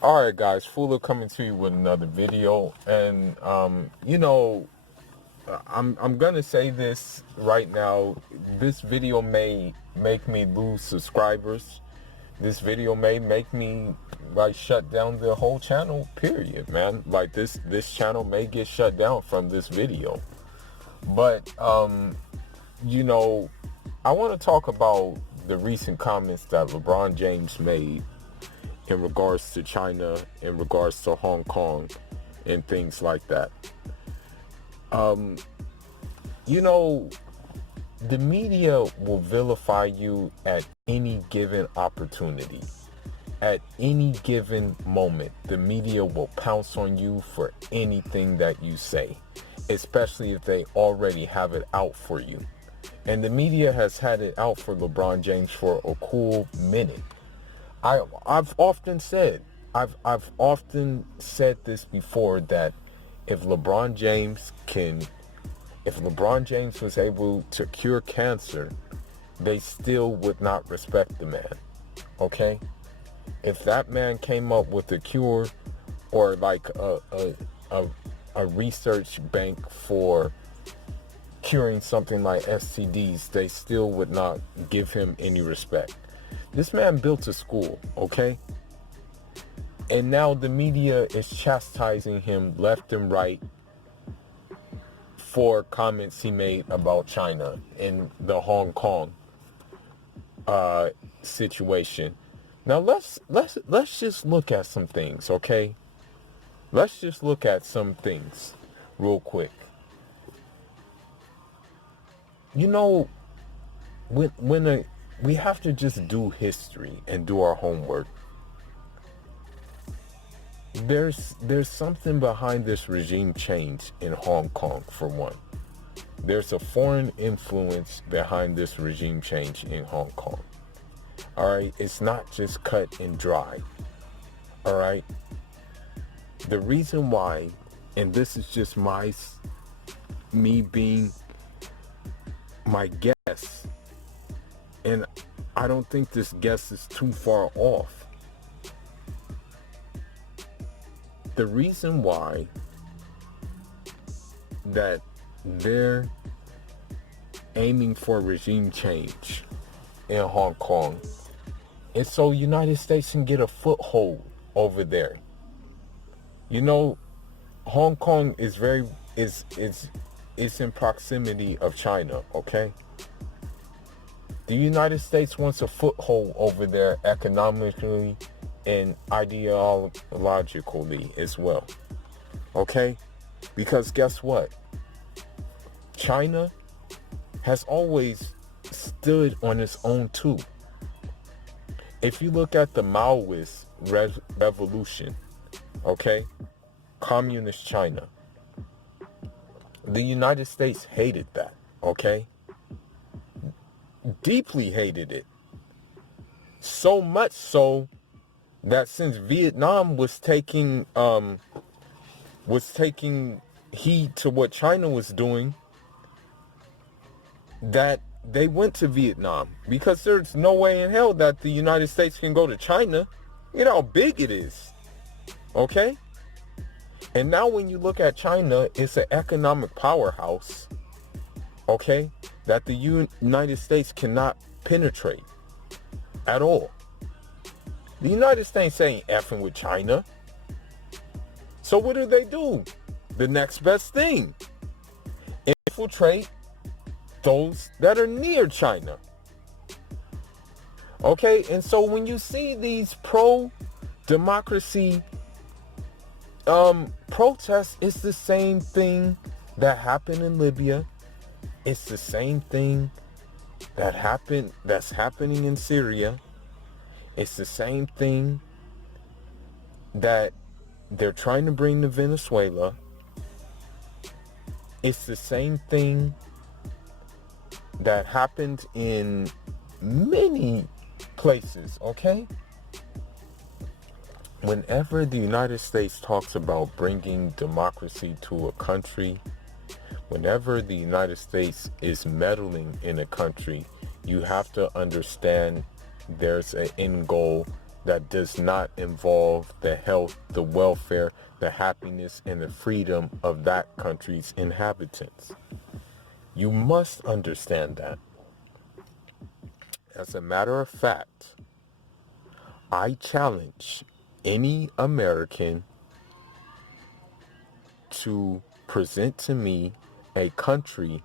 All right, guys, Fuller coming to you with another video, and I'm gonna say this right now. This video may make me lose subscribers. This video may make me like shut down the whole channel. Period, man. Like this channel may get shut down from this video. But you know, I want to talk about the recent comments that LeBron James made in regards to China, in regards to Hong Kong, and things like that. Um, you know, the media will vilify you at any given opportunity. At any given moment, the media will pounce on you for anything that you say, especially if they already have it out for you. And the media has had it out for LeBron James for a cool minute. I've often said this before, that if LeBron James was able to cure cancer, they still would not respect the man. Okay? If that man came up with a cure, or like a research bank for curing something like STDs, they still would not give him any respect. This man built a school, okay? And now the media is chastising him left and right for comments he made about China and the Hong Kong situation. Now let's just look at some things, okay? Let's just look at some things real quick. You know, we have to just do history and do our homework. There's something behind this regime change in Hong Kong, for one. There's a foreign influence behind this regime change in Hong Kong. All right, it's not just cut and dry. All right. The reason why, and this is just me being my guess, and I don't think this guess is too far off. The reason why that they're aiming for regime change in Hong Kong is so United States can get a foothold over there. You know, Hong Kong is in proximity of China, okay? The United States wants a foothold over there economically and ideologically as well, okay? Because guess what? China has always stood on its own too. If you look at the Maoist revolution, okay? Communist China. The United States hated that, okay? Deeply hated it. So much so that since Vietnam was taking heed to what China was doing, that they went to Vietnam, because there's no way in hell that the United States can go to China. You know how big it is, okay? And now when you look at China, it's an economic powerhouse, okay, that the United States cannot penetrate at all. The United States ain't effing with China. So what do? The next best thing: infiltrate those that are near China. Okay, and so when you see these pro-democracy protests, it's the same thing that happened in Libya. It's the same thing that's happening in Syria. It's the same thing that they're trying to bring to Venezuela. It's the same thing that happened in many places, okay? Whenever the United States talks about bringing democracy to a country, whenever the United States is meddling in a country, you have to understand there's an end goal that does not involve the health, the welfare, the happiness, and the freedom of that country's inhabitants. You must understand that. As a matter of fact, I challenge any American to present to me a country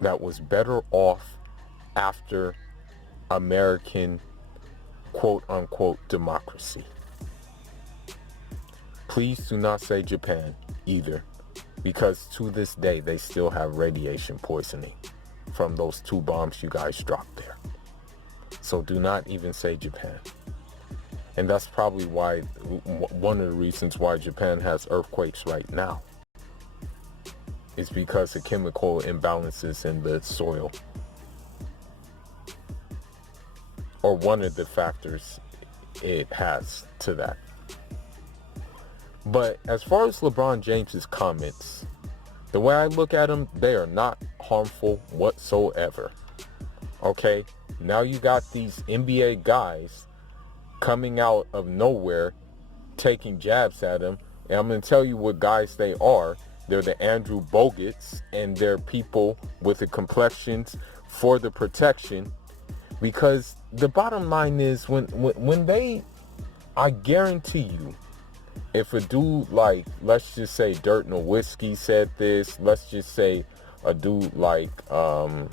that was better off after American quote-unquote democracy. Please do not say Japan either, because to this day they still have radiation poisoning from those 2 bombs you guys dropped there. So do not even say Japan. And that's probably why, one of the reasons why Japan has earthquakes right now is because of chemical imbalances in the soil. Or one of the factors it has to that. But as far as LeBron James's comments, the way I look at them, they are not harmful whatsoever. Okay? Now you got these NBA guys coming out of nowhere, taking jabs at him. And I'm going to tell you what guys they are. They're the Andrew Bogut's, and they're people with the complexions for the protection. Because the bottom line is, when they, I guarantee you, if a dude like, let's just say Dirt Nowitzki said this, let's just say a dude like Kevin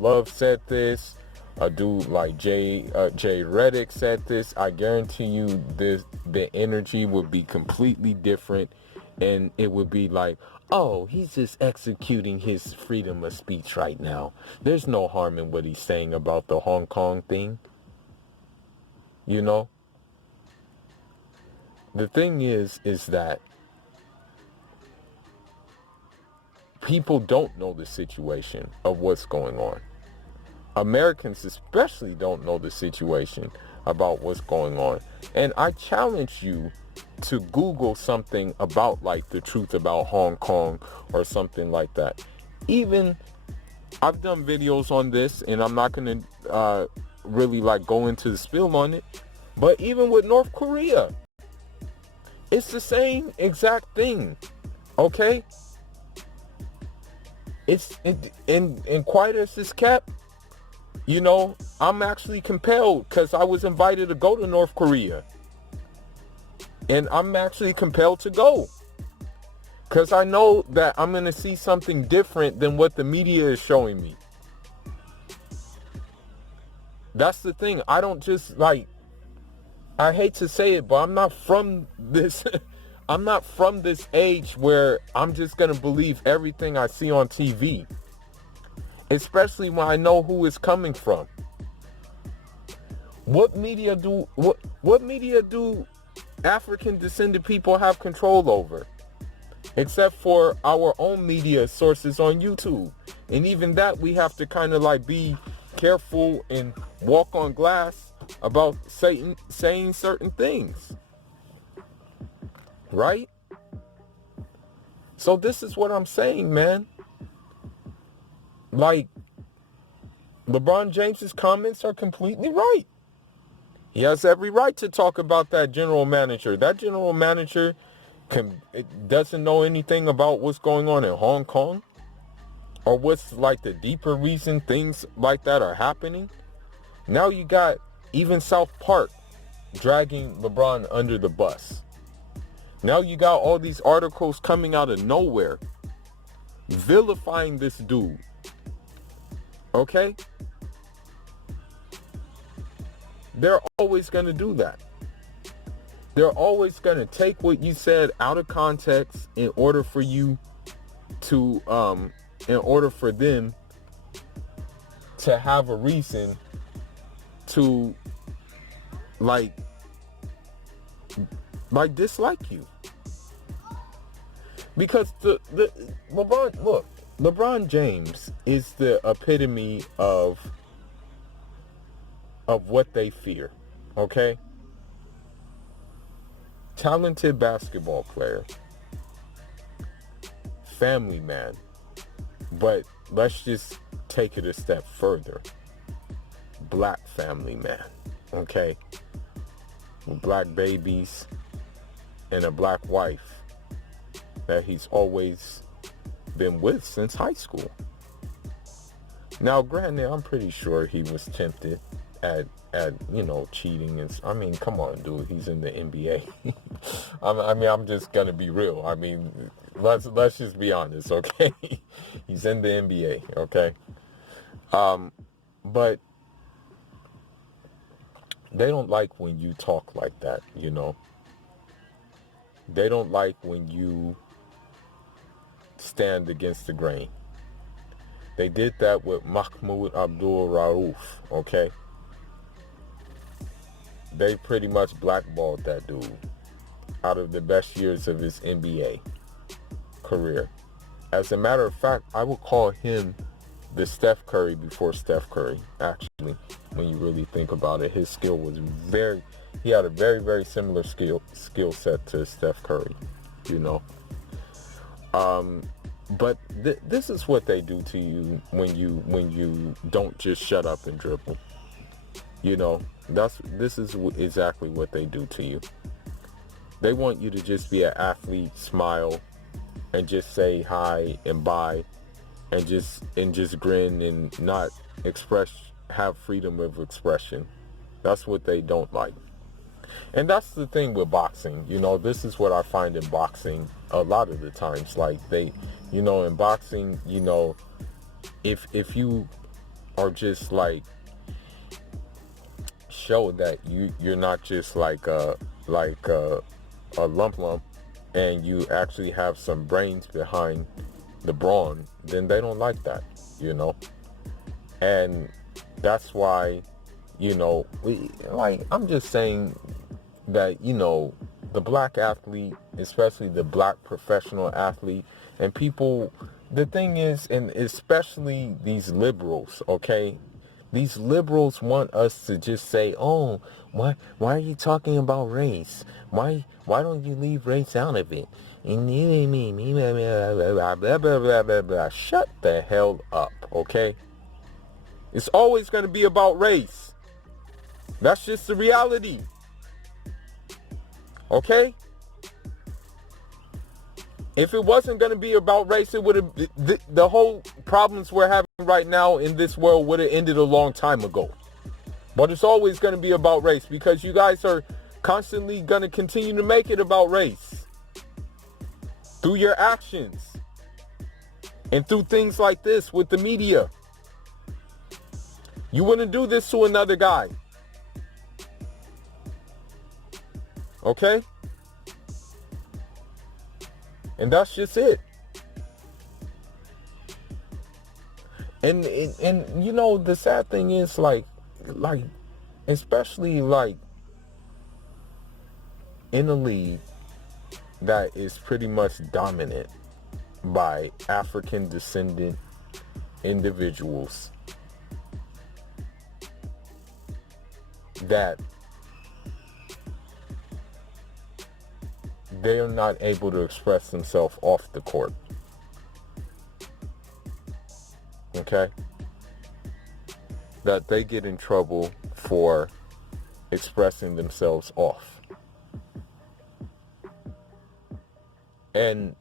Love said this, a dude like Jay Redick said this, I guarantee you the energy would be completely different, and it would be like, oh, he's just executing his freedom of speech right now. There's no harm in what he's saying about the Hong Kong thing. You know? The thing is that people don't know the situation of what's going on. Americans especially don't know the situation about what's going on. And I challenge you to Google something about like the truth about Hong Kong or something like that. Even I've done videos on this, and I'm not going to really like go into the spill on it. But even with North Korea, it's the same exact thing. Okay? And quite as it's kept, you know, I'm actually compelled because I was invited to go to North Korea. And I'm actually compelled to go. Because I know that I'm going to see something different than what the media is showing me. That's the thing. I don't just like, I hate to say it, but I'm not from this. I'm not from this age where I'm just going to believe everything I see on TV. Especially when I know who it's coming from. What media do African descended people have control over? Except for our own media sources on YouTube. And even that we have to kind of like be careful and walk on glass about saying certain things. Right? So this is what I'm saying, man. Like, LeBron James's comments are completely right. He has every right to talk about that general manager. That general manager doesn't know anything about what's going on in Hong Kong, or what's like the deeper reason things like that are happening. Now you got even South Park dragging LeBron under the bus. Now you got all these articles coming out of nowhere vilifying this dude. Okay? They're always going to do that. They're always going to take what you said out of context in order for you to, in order for them to have a reason to like dislike you. Because LeBron James is the epitome of what they fear. Okay? Talented basketball player. Family man. But let's just take it a step further. Black family man. okay, with black babies and a black wife that he's always been with since high school. Now, granted, I'm pretty sure he was tempted at cheating. And I mean, come on, dude, he's in the NBA. I'm just gonna be real. I mean, let's just be honest, okay? He's in the NBA, okay? But they don't like when you talk like that, you know? They don't like when you stand against the grain. They did that with Mahmoud Abdul Rauf, okay? They pretty much blackballed that dude out of the best years of his NBA career. As a matter of fact, I would call him the Steph Curry before Steph Curry, actually. When you really think about it, his skill was he had a very, very similar skill set to Steph Curry, you know. But this is what they do to you when you don't just shut up and dribble. You know, this is exactly what they do to you. They want you to just be an athlete, smile, and just say hi and bye, and just grin and not have freedom of expression. That's what they don't like. And that's the thing with boxing. You know, this is what I find in boxing a lot of the times. Like in boxing, if you are just like show that you're not just like a lump, and you actually have some brains behind the brawn, then they don't like that, and that's why, I'm just saying that, the black athlete, especially the black professional athlete, and people, the thing is, and especially these liberals, okay? These liberals want us to just say, oh, why are you talking about race? Why don't you leave race out of it? And blah, blah, blah, blah, blah. Shut the hell up, okay? It's always going to be about race. That's just the reality. Okay? If it wasn't going to be about race, it would have, the whole problems we're having right now in this world would have ended a long time ago. But it's always going to be about race because you guys are constantly going to continue to make it about race through your actions and through things like this with the media. You wouldn't do this to another guy. Okay? And that's just it. And the sad thing is like especially like in a league that is pretty much dominant by African descendant individuals, that they are not able to express themselves off the court. Okay? That they get in trouble for expressing themselves off. And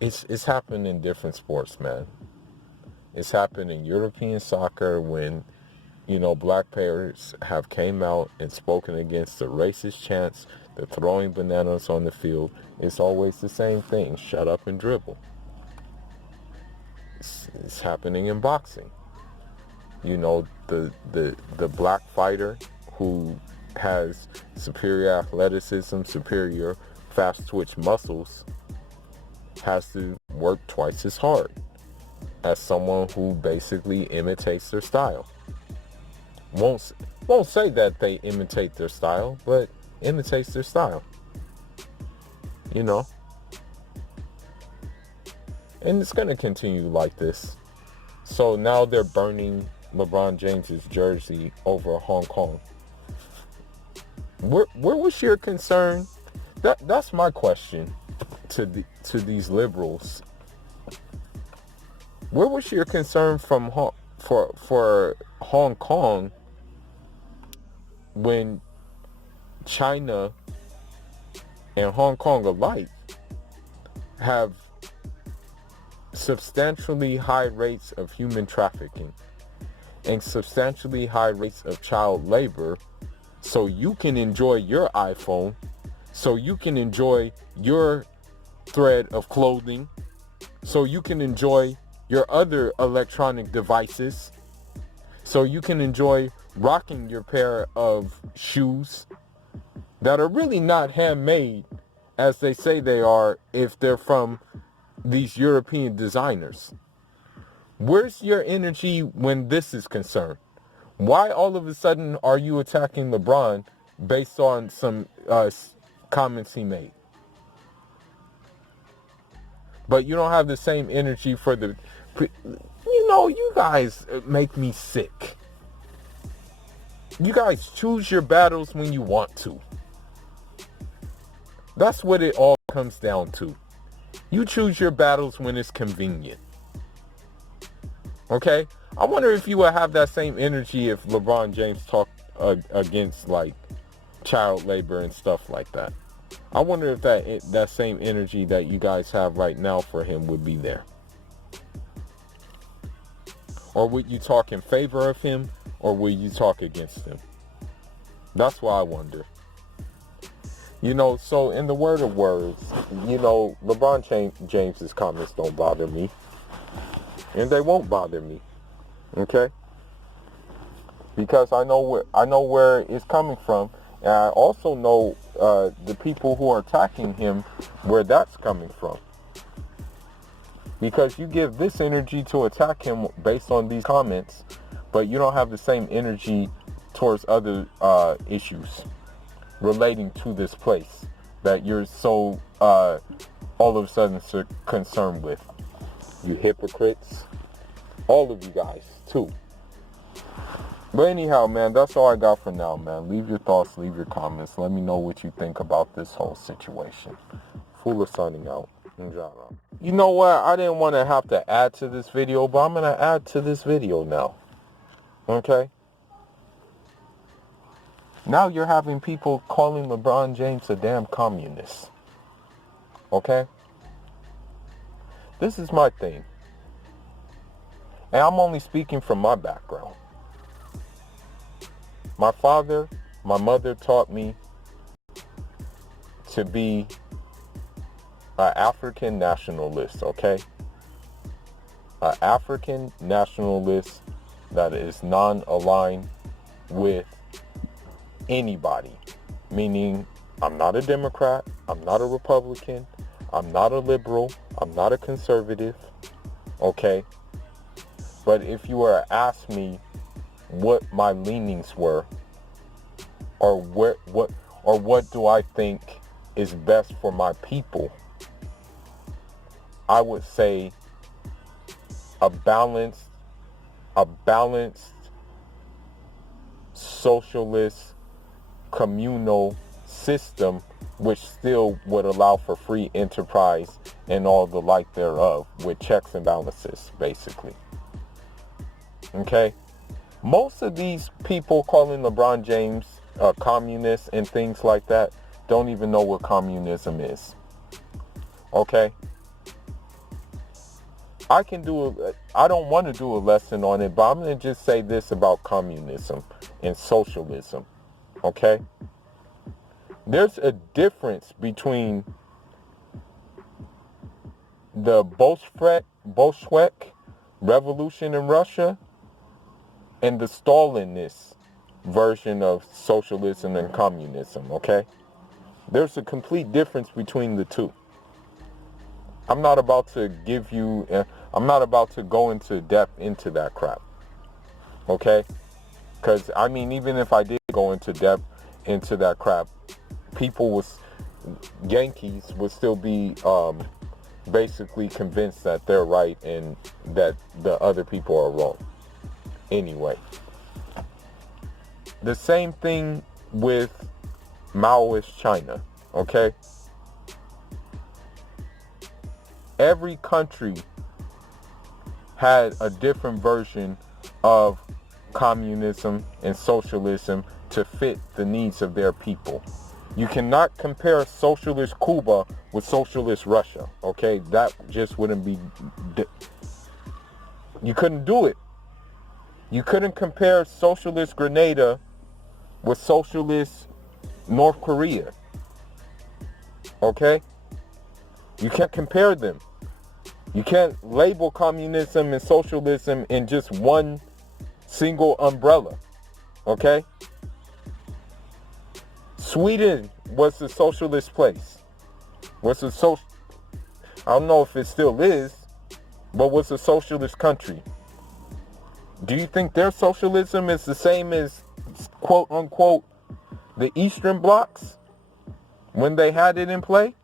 it's happened in different sports, man. It's happened in European soccer when, black players have came out and spoken against the racist chants, the throwing bananas on the field. It's always the same thing. Shut up and dribble. It's happening in boxing. The black fighter who has superior athleticism, superior fast twitch muscles, has to work twice as hard as someone who basically imitates their style. Won't say that they imitate their style, but imitates their style. And it's going to continue like this. So now they're burning LeBron James's jersey over Hong Kong. Where was your concern? That's my question to these liberals. Where was your concern for Hong Kong when China and Hong Kong alike have substantially high rates of human trafficking and substantially high rates of child labor, so you can enjoy your iPhone, so you can enjoy your thread of clothing, so you can enjoy your other electronic devices, so you can enjoy rocking your pair of shoes that are really not handmade as they say they are if they're from these European designers. Where's your energy when this is concerned? Why all of a sudden are you attacking LeBron based on some comments he made? But you don't have the same energy for the... you guys make me sick. You guys choose your battles when you want to. That's what it all comes down to. You choose your battles when it's convenient. Okay? I wonder if you would have that same energy if LeBron James talked against like child labor and stuff like that. I wonder if that same energy that you guys have right now for him would be there. Or would you talk in favor of him, or would you talk against him? That's what I wonder. So in the word of words, LeBron James's comments don't bother me. And they won't bother me. Okay? Because I know where it's coming from. And I also know the people who are attacking him, where that's coming from. Because you give this energy to attack him based on these comments, but you don't have the same energy towards other issues relating to this place that you're so all of a sudden so concerned with. You hypocrites. All of you guys, too. But anyhow, man, that's all I got for now, man. Leave your thoughts, leave your comments. Let me know what you think about this whole situation. Fuller signing out. You know what? I didn't want to have to add to this video, but I'm going to add to this video now. Okay? Now you're having people calling LeBron James a damn communist. Okay? This is my thing. And I'm only speaking from my background. My father, my mother taught me to be an African nationalist, okay? An African nationalist that is non-aligned with anybody. Meaning, I'm not a Democrat, I'm not a Republican, I'm not a liberal, I'm not a conservative, okay? But if you were to ask me what my leanings were, or what do I think is best for my people, I would say a balanced socialist communal system, which still would allow for free enterprise and all the like thereof, with checks and balances, basically. Okay? Most of these people calling LeBron James a communist and things like that don't even know what communism is. Okay? I don't want to do a lesson on it, but I'm going to just say this about communism and socialism. Okay? There's a difference between the Bolshevik revolution in Russia and the Stalinist version of socialism and communism, okay? There's a complete difference between the two. I'm not about to go into depth into that crap, okay? Because, even if I did go into depth into that crap, Yankees would still be basically convinced that they're right and that the other people are wrong. Anyway, the same thing with Maoist China, okay? Every country had a different version of communism and socialism to fit the needs of their people. You cannot compare socialist Cuba with socialist Russia, okay? That just wouldn't be... You couldn't do it. You couldn't compare socialist Grenada with socialist North Korea, okay? You can't compare them. You can't label communism and socialism in just one single umbrella, okay? Sweden was a socialist place. I don't know if it still is, but was a socialist country. Do you think their socialism is the same as, quote unquote, the Eastern blocs when they had it in play?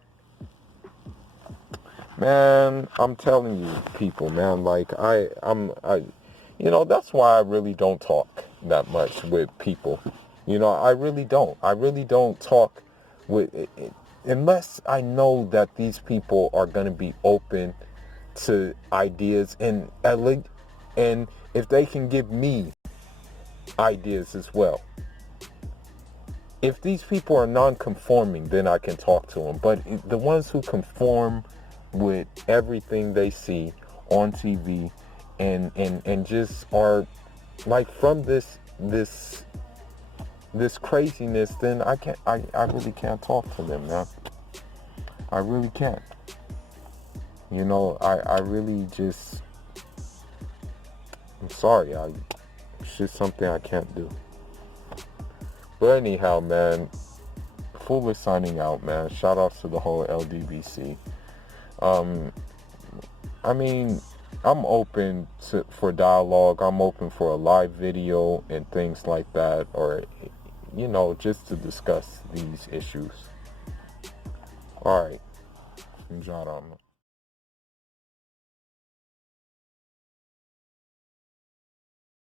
Man, I'm telling you, people, man, like that's why I really don't talk that much with people. I really don't. I really don't talk with, unless I know that these people are going to be open to ideas and if they can give me ideas as well. If these people are non-conforming, then I can talk to them. But the ones who conform with everything they see on TV and just are like from this craziness, then I really can't talk to them, man. I really can't. I really just, I'm sorry, it's just something I can't do. But anyhow, man, Foolish signing out, man. Shout outs to the whole LDBC. I'm open for dialogue. I'm open for a live video and things like that, or just to discuss these issues. All right. Enjoy.